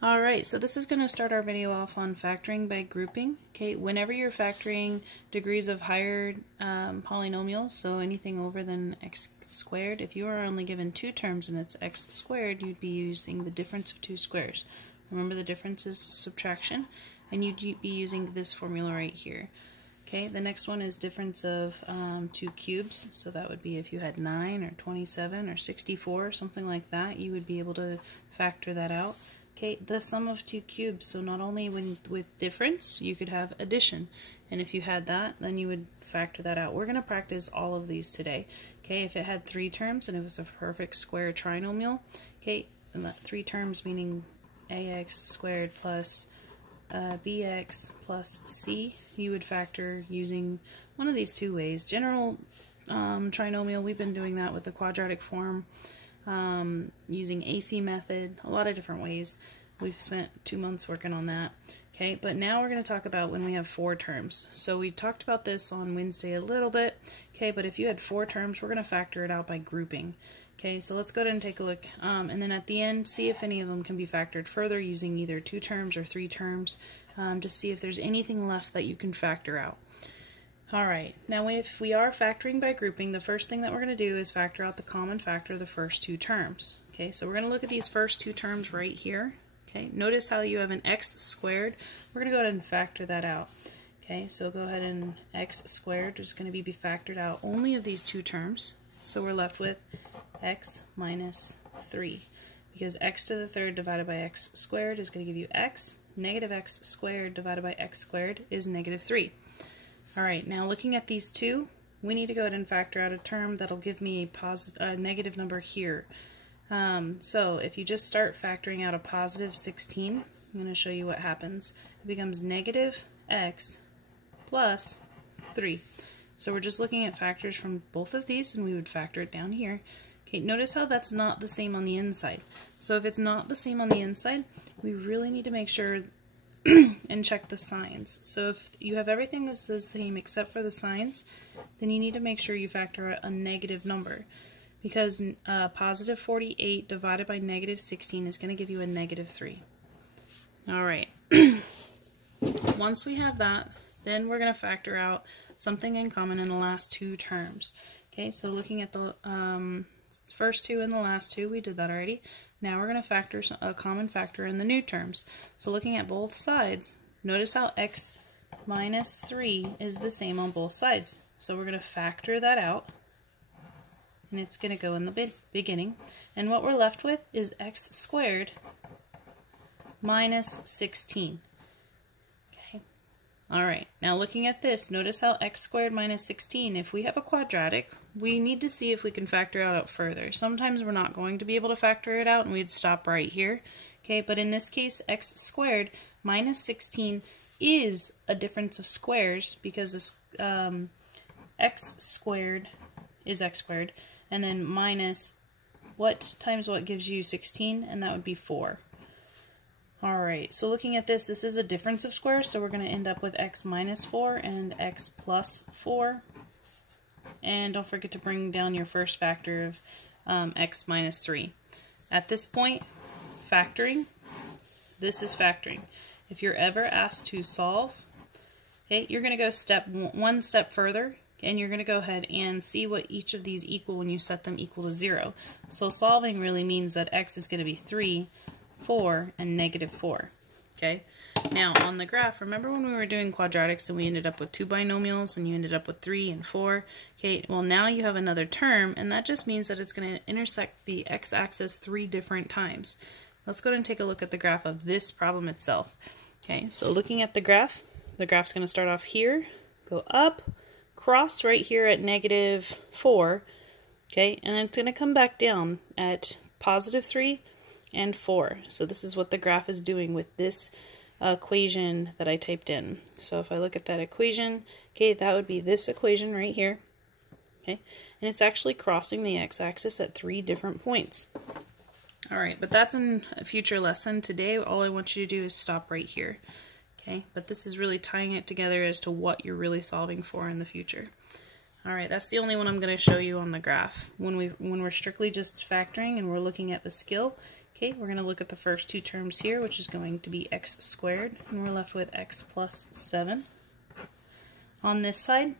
Alright, so this is going to start our video off on factoring by grouping. Okay, whenever you're factoring degrees of higher polynomials, so anything over than x squared, if you are only given two terms and it's x squared, you'd be using the difference of two squares. Remember, the difference is subtraction, and you'd be using this formula right here. Okay, the next one is difference of two cubes, so that would be if you had 9 or 27 or 64, something like that, you would be able to factor that out. Okay, the sum of two cubes, so not only with difference, you could have addition, and if you had that, then you would factor that out. We're going to practice all of these today. Okay, if it had three terms and it was a perfect square trinomial, okay, and that three terms meaning ax squared plus bx plus c, you would factor using one of these two ways. General trinomial, we've been doing that with the quadratic form, using AC method, a lot of different ways. We've spent 2 months working on that. Okay, but now we're going to talk about when we have four terms. So we talked about this on Wednesday a little bit. Okay, but if you had four terms, we're going to factor it out by grouping. Okay, so let's go ahead and take a look, and then at the end, see if any of them can be factored further using either two terms or three terms, to see if there's anything left that you can factor out. Alright, now if we are factoring by grouping, the first thing that we're going to do is factor out the common factor of the first two terms. Okay, so we're going to look at these first two terms right here. Okay, notice how you have an x squared. We're going to go ahead and factor that out. Okay, so go ahead and x squared is going to be factored out only of these two terms. So we're left with x minus 3. Because x to the third divided by x squared is going to give you x. Negative x squared divided by x squared is negative 3. Alright, now looking at these two, we need to go ahead and factor out a term that'll give me a negative number here. So if you just start factoring out a positive 16, I'm going to show you what happens. It becomes negative x plus 3. So we're just looking at factors from both of these, and we would factor it down here. Okay, notice how that's not the same on the inside. So if it's not the same on the inside, we really need to make sure and check the signs. So if you have everything that's the same except for the signs, then you need to make sure you factor a negative number, because positive 48 divided by negative 16 is going to give you a negative 3. Alright, once we have that, then we're going to factor out something in common in the last two terms. Okay, so looking at the first two and the last two, we did that already. Now we're going to factor a common factor in the new terms. So looking at both sides, notice how x minus 3 is the same on both sides. So we're going to factor that out, and it's going to go in the beginning. And what we're left with is x squared minus 16. Okay. Alright, now looking at this, notice how x squared minus 16, if we have a quadratic, we need to see if we can factor it out further. Sometimes we're not going to be able to factor it out, and we'd stop right here. Okay, but in this case, x squared minus 16 is a difference of squares, because this x squared is x squared, and then minus what times what gives you 16, and that would be 4. Alright, so looking at this, this is a difference of squares, so we're going to end up with x minus 4 and x plus 4. And don't forget to bring down your first factor of x minus 3. At this point, factoring, this is factoring. If you're ever asked to solve, okay, you're going to go one step further, and you're going to go ahead and see what each of these equal when you set them equal to 0. So solving really means that x is going to be 3, 4, and negative 4. Okay, now on the graph, remember when we were doing quadratics and we ended up with two binomials and you ended up with 3 and 4? Okay, well now you have another term, and that just means that it's going to intersect the x-axis 3 different times. Let's go ahead and take a look at the graph of this problem itself. Okay, so looking at the graph's going to start off here, go up, cross right here at negative 4, okay, and then it's going to come back down at positive 3 and 4. So this is what the graph is doing with this equation that I typed in. So if I look at that equation, okay, that would be this equation right here, okay, and it's actually crossing the x-axis at 3 different points. Alright, but that's in a future lesson. Today, all I want you to do is stop right here, okay, but this is really tying it together as to what you're really solving for in the future. Alright, that's the only one I'm going to show you on the graph. When we're strictly just factoring and we're looking at the skill, Okay, we're going to look at the first two terms here, which is going to be x squared, and we're left with x plus 7. On this side,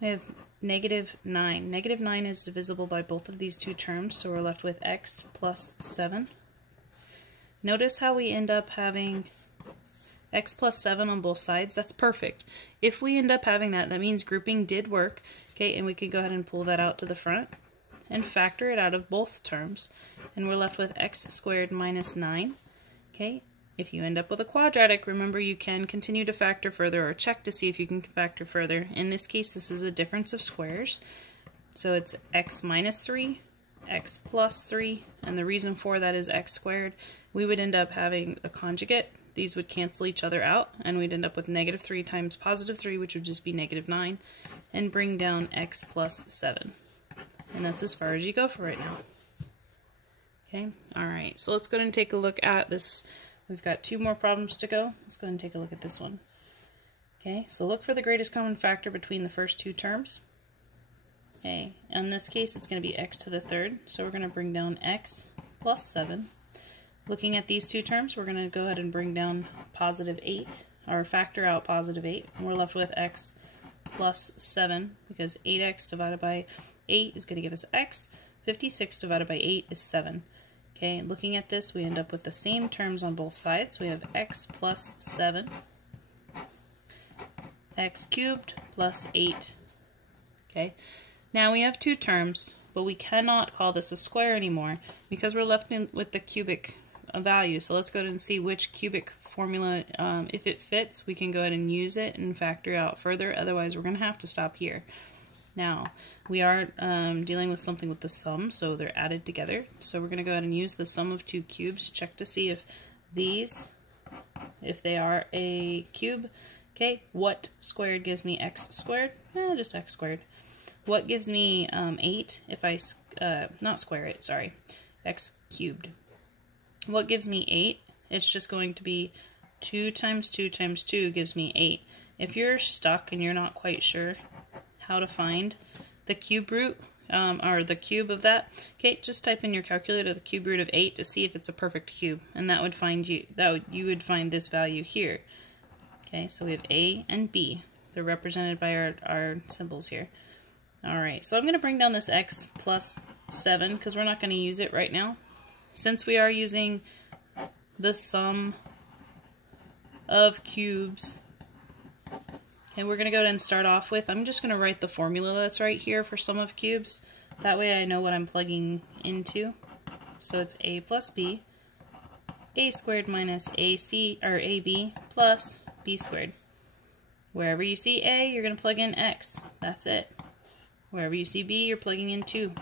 we have negative 9. Negative 9 is divisible by both of these two terms, so we're left with x plus 7. Notice how we end up having x plus 7 on both sides. That's perfect. If we end up having that, that means grouping did work. Okay, and we can go ahead and pull that out to the front and factor it out of both terms, and we're left with x squared minus 9. Okay, if you end up with a quadratic, remember you can continue to factor further or check to see if you can factor further. In this case, this is a difference of squares, so it's x minus 3, x plus 3, and the reason for that is x squared. We would end up having a conjugate. These would cancel each other out, and we'd end up with negative 3 times positive 3, which would just be negative 9, and bring down x plus 7. And that's as far as you go for right now. Okay, alright, so let's go ahead and take a look at this. We've got 2 more problems to go. Let's go ahead and take a look at this one. Okay, so look for the greatest common factor between the first two terms. Okay, in this case it's going to be x to the third, so we're going to bring down x plus 7. Looking at these two terms, we're going to go ahead and bring down positive 8, or factor out positive 8, and we're left with x plus 7, because 8x divided by 8 is going to give us x. 56 divided by 8 is 7. Okay, looking at this, we end up with the same terms on both sides. We have x plus 7, x cubed plus 8. Okay, now we have two terms, but we cannot call this a square anymore because we're left with the cubic value. So let's go ahead and see which cubic formula, if it fits, we can go ahead and use it and factor out further. Otherwise, we're going to have to stop here. Now, we are dealing with something with the sum, so they're added together. So we're going to go ahead and use the sum of two cubes, check to see if they are a cube. Okay, what squared gives me x squared? Just x squared. What gives me 8 if I, not square it, sorry, x cubed. What gives me 8? It's just going to be 2 times 2 times 2 gives me 8. If you're stuck and you're not quite sure how to find the cube root, or the cube of that, okay, just type in your calculator the cube root of 8 to see if it's a perfect cube, and that would find you would find this value here. Okay, so we have A and B. They're represented by our symbols here. Alright, so I'm going to bring down this x plus 7 because we're not going to use it right now. Since we are using the sum of cubes, and we're going to go ahead and start off with, I'm just going to write the formula that's right here for sum of cubes. That way I know what I'm plugging into. So it's a plus b, a squared minus ac, or ab, plus b squared. Wherever you see a, you're going to plug in x. That's it. Wherever you see b, you're plugging in 2.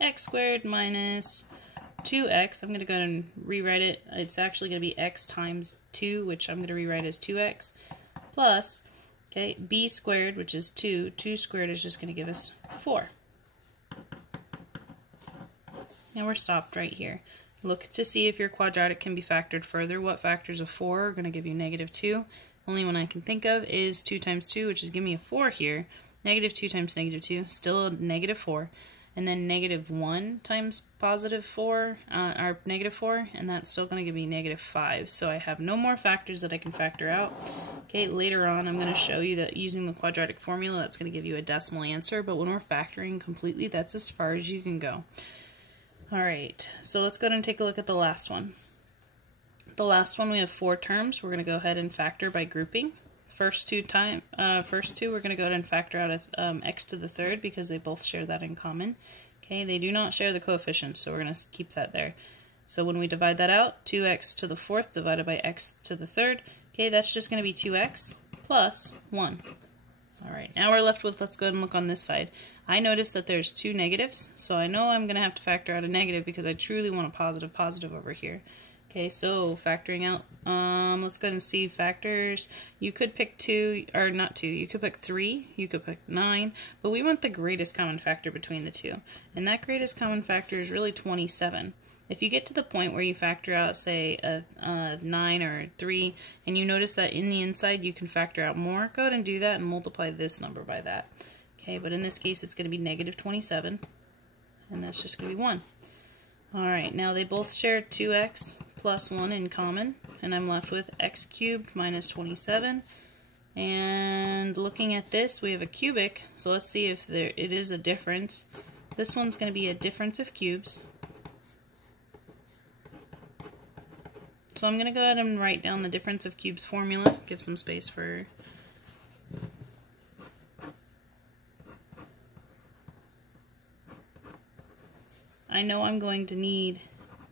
X squared minus 2x, I'm going to go ahead and rewrite it. It's actually going to be x times 2, which I'm going to rewrite as 2x, plus, okay, b squared, which is 2. 2 squared is just going to give us 4. And we're stopped right here. Look to see if your quadratic can be factored further. What factors of 4 are going to give you negative 2? Only one I can think of is 2 times 2, which is giving me a 4 here. Negative 2 times negative 2, still a negative 4. And then negative 1 times positive 4, or negative 4, and that's still going to give me negative 5. So I have no more factors that I can factor out. Okay, later on I'm going to show you that using the quadratic formula, that's going to give you a decimal answer, but when we're factoring completely, that's as far as you can go. Alright, so let's go ahead and take a look at the last one. The last one, we have 4 terms. We're going to go ahead and factor by grouping. First two, we're going to go ahead and factor out x to the third because they both share that in common. Okay, they do not share the coefficients, so we're going to keep that there. So when we divide that out, 2x to the fourth divided by x to the third, okay, that's just going to be 2x plus 1. Alright, now we're left with, let's go ahead and look on this side. I noticed that there's 2 negatives, so I know I'm going to have to factor out a negative because I truly want a positive over here. Okay, so factoring out, let's go ahead and see factors. You could pick 2, or not 2, you could pick 3, you could pick 9, but we want the greatest common factor between the two. And that greatest common factor is really 27. If you get to the point where you factor out, say, a 9 or a 3, and you notice that in the inside you can factor out more, go ahead and do that and multiply this number by that. Okay, but in this case it's going to be negative 27, and that's just going to be 1. Alright, now they both share 2x plus 1 in common, and I'm left with x cubed minus 27. And looking at this, we have a cubic, so let's see if it is a difference. This one's going to be a difference of cubes. So I'm going to go ahead and write down the difference of cubes formula, give some space for... I know I'm going to need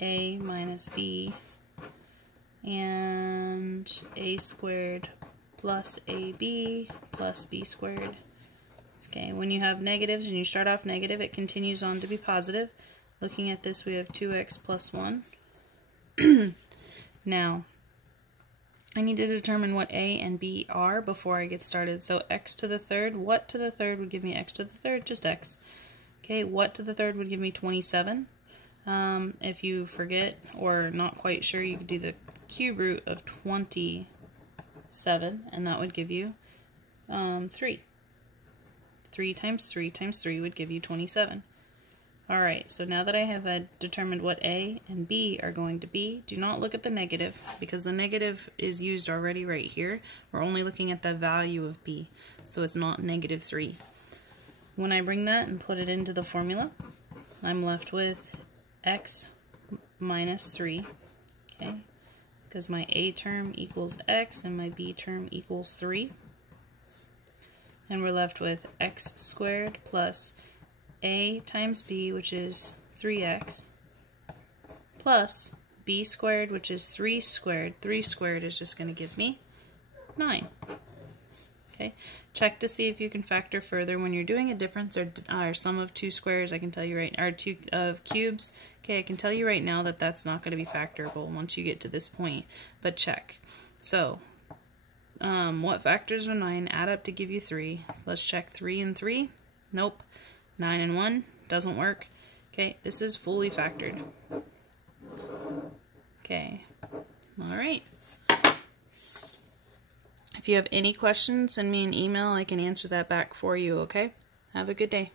a minus b and a squared plus ab plus b squared. Okay, when you have negatives and you start off negative, it continues on to be positive. Looking at this, we have 2x plus 1. Now, I need to determine what a and b are before I get started. So x to the third, what to the third would give me x to the third? Just x. Okay, what to the third would give me 27. If you forget or not quite sure, you could do the cube root of 27, and that would give you 3. 3 times 3 times 3 would give you 27. Alright, so now that I have determined what a and b are going to be, do not look at the negative, because the negative is used already right here. We're only looking at the value of b, so it's not negative 3. When I bring that and put it into the formula, I'm left with x minus 3, okay, because my a term equals x and my b term equals 3. And we're left with x squared plus a times b, which is 3x, plus b squared, which is 3 squared. 3 squared is just going to give me 9. Okay, check to see if you can factor further when you're doing a difference or sum of 2 squares. I can tell you right, or 2 of cubes. Okay, I can tell you right now that that's not going to be factorable once you get to this point, but check. So, what factors of 9 add up to give you 3? Let's check 3 and 3. Nope. 9 and 1 doesn't work. Okay, this is fully factored. Okay, alright. If you have any questions, send me an email. I can answer that back for you, okay? Have a good day.